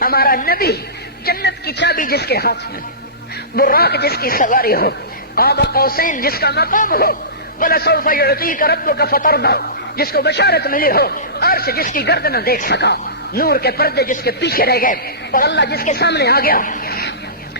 ہمارا نبی جنت کی چابی جس کے ہاتھ میں، براق جس کی سواری ہو، قاب قوسین جس کا مقام ہو، وَلَسَوْفَ يُعْطِيكَ رَبُّكَ فَتَرْضَىٰ جس کو بشارت ملی ہو، عرش جس کی گردن نہ دیکھ سکا، نور کے پردے جس کے پیچھے رہ گئے، اور اللہ جس کے سامنے آ گیا،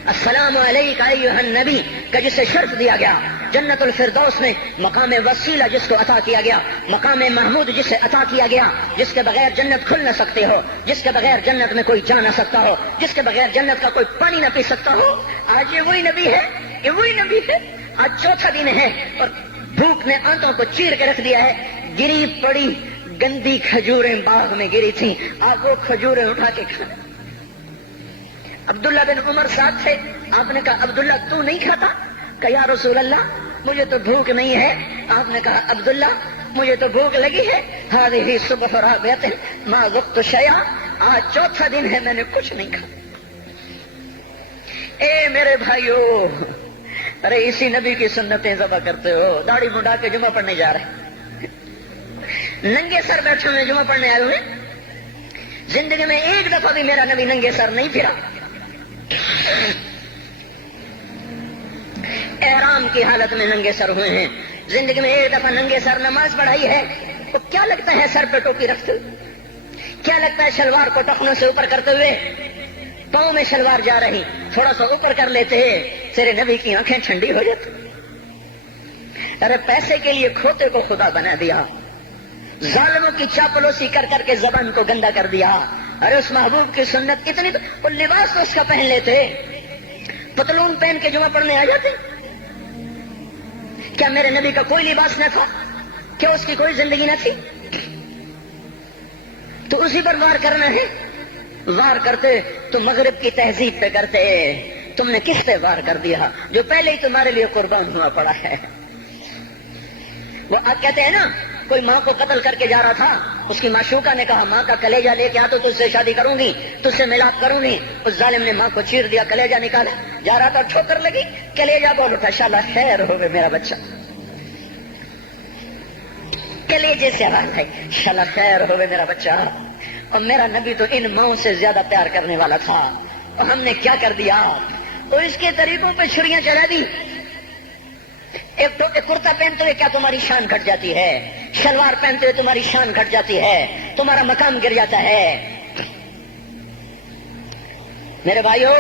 السلام علیک ایھا النبی کا جسے شرف دیا گیا، جنت الفردوس میں مقام وسیلہ جس کو عطا کیا گیا، مقام محمود جسے عطا کیا گیا، جس کے بغیر جنت کھل نہ سکتے ہو، جس کے بغیر جنت میں کوئی جا نہ سکتا ہو، جس کے بغیر جنت کا کوئی پانی نہ پی سکتا ہو، آج یہ وہی نبی ہے، یہ وہی نبی ہے۔ آج چوتھا دن ہے اور بھوک نے آنتوں کو چیر کے رکھ دیا ہے، گری پڑی گندی کھجوریں باغ میں گری تھیں، آپ وہ کھجوریں اٹھا کے کھا۔ عبداللہ بن عمر ساتھ تھے، آپ نے کہا عبداللہ تو نہیں کھاتا؟ کہ یا رسول اللہ مجھے تو بھوک نہیں ہے۔ آپ نے کہا عبداللہ مجھے تو بھوک لگی ہے، ہذہ صبح رابعۃ ما ذقت شیئا، آج چوتھا دن ہے میں نے کچھ نہیں کھایا۔ اے میرے بھائیو، ارے اسی نبی کی سنتیں ذبح کرتے ہو، داڑھی منڈا کے جمعہ پڑھنے جا رہے، ننگے سر بیٹھے ہوئے جمعہ پڑھنے آئے ہوئے، زندگی میں ایک دفعہ بھی میرا نبی ننگے سر نہیں پھرا، احرام کی حالت میں ننگے سر ہوئے ہیں، زندگی میں ایک دفعہ ننگے سر نماز پڑھائی ہے، تو کیا لگتا ہے سر پہ ٹوپی رکھتے ہوئے؟ کیا لگتا ہے شلوار کو ٹخنوں سے اوپر کرتے ہوئے؟ پاؤں میں شلوار جا رہی، تھوڑا سا اوپر کر لیتے تیرے نبی کی آنکھیں ٹھنڈی ہو جاتی۔ ارے پیسے کے لیے کھوتے کو خدا بنا دیا، ظالموں کی چاپلوسی کر کر کے زبان کو گندا کر دیا۔ ارے اس محبوب کی سنت اتنی، وہ لباس تو اس کا پہن لیتے، پتلون پہن کے جمعہ پڑھنے آ جاتے۔ کیا میرے نبی کا کوئی لباس نہ تھا؟ کیا اس کی کوئی زندگی نہ تھی؟ تو اسی پر وار کرنا ہے۔ وار کرتے تو مغرب کی تہذیب پہ کرتے، تم نے کس پہ وار کر دیا جو پہلے ہی تمہارے لیے قربان ہوا پڑا ہے؟ وہ آپ کہتے ہیں نا، کوئی ماں کو قتل کر کے جا رہا تھا، اس کی معشوقہ نے کہا ماں کا کلیجہ لے کے آ تو تجھ سے شادی کروں گی، تجھ سے ملاپ کروں گی۔ اس ظالم نے ماں کو چیر دیا، کلیجہ نکالا، جا رہا تھا ٹھوکر لگی، کلیجہ بول اٹھا، شالا خیر ہوگے میرا بچہ، کلیجے سے آواز ہے، شالا خیر ہوگے میرا بچہ۔ اور میرا نبی تو ان ماؤں سے زیادہ پیار کرنے والا تھا، اور ہم نے کیا کر دیا؟ تو اس کے طریقوں پہ چھریاں چلا دی۔ ایک کرتا پہنتے ہوئے کیا تمہاری شان گھٹ جاتی ہے؟ شلوار پہنتے ہوئے تمہاری شان گھٹ جاتی ہے، تمہارا مقام گر جاتا ہے۔ میرے بھائیو،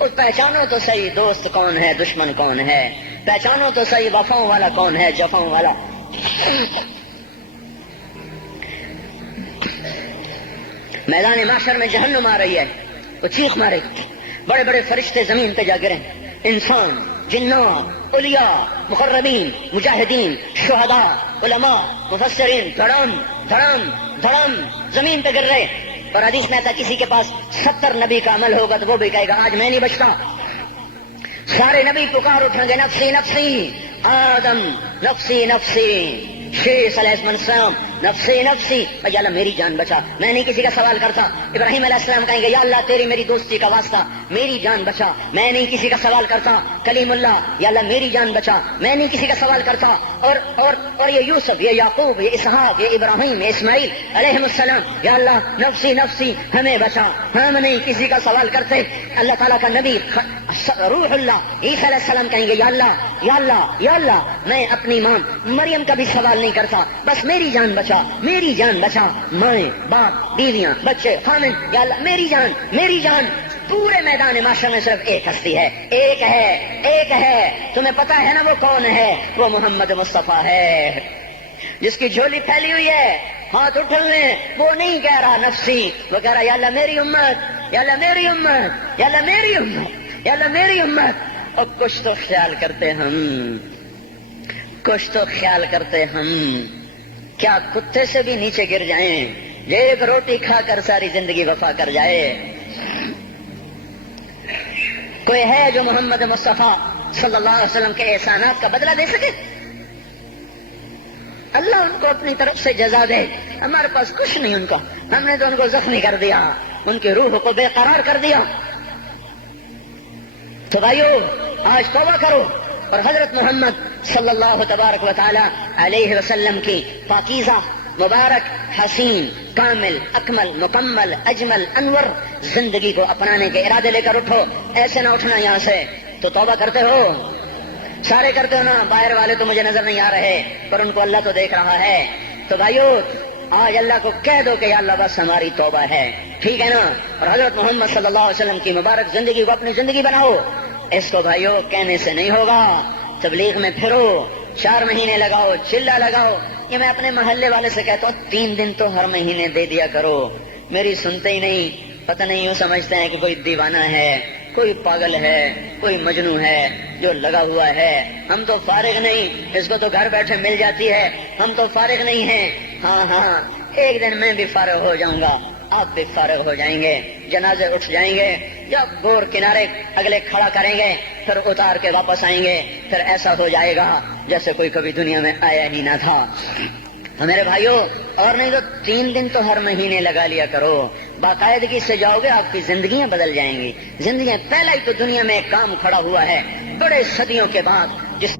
اس پہچانو تو صحیح دوست کون ہے، دشمن کون ہے، پہچانو تو صحیح وفاؤں والا کون ہے، جفاؤں والا۔ میدان معاشر میں جہنم آ رہی ہے، وہ چیخ مارے، بڑے بڑے فرشتے زمین پہ جا گرے، انسان، جنات، اولیاء، مقربین، مجاہدین، شہداء، علماء، مفسرین، دھڑام دھڑام دھڑام زمین پہ گر رہے۔ اور حدیث میں آتا کسی کے پاس 70 نبی کا عمل ہوگا تو وہ بھی کہے گا آج میں نہیں بچتا۔ سارے نبی پکار اٹھیں گے، نفسی نفسی، آدم نفسی نفسی، شیس علیہ السلام نفسی نفسی، یا اللہ میری جان بچا، میں نہیں کسی کا سوال کرتا۔ ابراہیم علیہ السلام کہیں گے یا اللہ تیری میری دوستی کا واسطہ میری جان بچا، میں نہیں کسی کا سوال کرتا۔ کلیم اللہ، یا اللہ میری جان بچا، میں نہیں کسی کا سوال کرتا۔ اور یہ یوسف، یہ یعقوب، یہ اسحاق، یہ ابراہیم، یہ اسماعیل علیہ السلام، یا اللہ نفسی نفسی ہمیں بچا، ہم نہیں کسی کا سوال کرتے۔ اللہ تعالیٰ کا نبی روح اللہ عیسیٰ علیہ السلام کہیں گے یا اللہ یا اللہ یا اللہ میں اپنی ماں مریم کا بھی سوال نہیں کرتا، بس میری جان بچا، میری جان بچا، مائیں باپ بیویاں بچے خامن، یا اللہ میری جان میری جان۔ پورے میدان معاشر میں صرف ایک ہستی ہے، ایک ہے، تمہیں پتا ہے نا وہ کون ہے؟ وہ محمد مصطفیٰ ہے، جس کی جھولی پھیلی ہوئی ہے، ہاتھ اٹھلنے، وہ نہیں کہہ رہا نفسی، وہ کہہ رہا یا اللہ میری امت، یا اللہ میری امت، یا اللہ میری امت، یا اللہ میری امت۔ اور کچھ تو خیال کرتے ہم، کچھ تو خیال کرتے ہم، کیا کتے سے بھی نیچے گر جائیں، ایک روٹی کھا کر ساری زندگی وفا کر جائے؟ کوئی ہے جو محمد مصطفیٰ صلی اللہ علیہ وسلم کے احسانات کا بدلہ دے سکے؟ اللہ ان کو اپنی طرف سے جزا دے، ہمارے پاس کچھ نہیں ان کا، ہم نے تو ان کو زخمی کر دیا، ان کی روح کو بے قرار کر دیا۔ تو بھائیو آج توبہ کرو اور حضرت محمد صلی اللہ تبارک و تعالی علیہ وسلم کی پاکیزہ مبارک، حسین، کامل، اکمل، مکمل، اجمل، انور زندگی کو اپنانے کے ارادے لے کر اٹھو. ایسے نہ اٹھنا یہاں سے. تو توبہ کرتے ہو؟ سارے کرتے ہو نا؟ باہر والے تو مجھے نظر نہیں آ رہے، پر ان کو اللہ تو دیکھ رہا ہے. تو بھائیو آج اللہ کو کہہ دو کہ یا اللہ بس ہماری توبہ ہے. ٹھیک ہے نا؟ اور حضرت محمد صلی اللہ علیہ وسلم کی مبارک زندگی کو اپنی زندگی بناؤ. اس کو بھائیو کہنے سے نہیں ہوگا. تبلیغ میں پھرو، 4 مہینے لگاؤ، چلہ لگاؤ. یہ میں اپنے محلے والے سے کہتا ہوں 3 دن تو ہر مہینے دے دیا کرو. میری سنتے ہی نہیں. پتہ نہیں یوں سمجھتے ہیں کہ کوئی دیوانہ ہے، کوئی پاگل ہے، کوئی مجنون ہے جو لگا ہوا ہے. ہم تو فارغ نہیں، اس کو تو گھر بیٹھے مل جاتی ہے. ہم تو فارغ نہیں ہیں. ہاں ایک دن میں بھی فارغ ہو جاؤں گا، آپ بھی فارغ ہو جائیں گے. جنازے اٹھ جائیں گے، یا گور کنارے اگلے کھڑا کریں گے، پھر اتار کے واپس آئیں گے. پھر ایسا ہو جائے گا جیسے کوئی کبھی دنیا میں آیا ہی نہ تھا. میرے بھائیوں، اور نہیں تو 3 دن تو ہر مہینے لگا لیا کرو. باقاعدگی سے جاؤ گے، آپ کی زندگیاں بدل جائیں گی. زندگیاں. پہلا ہی تو دنیا میں ایک کام کھڑا ہوا ہے بڑے صدیوں کے بعد، جس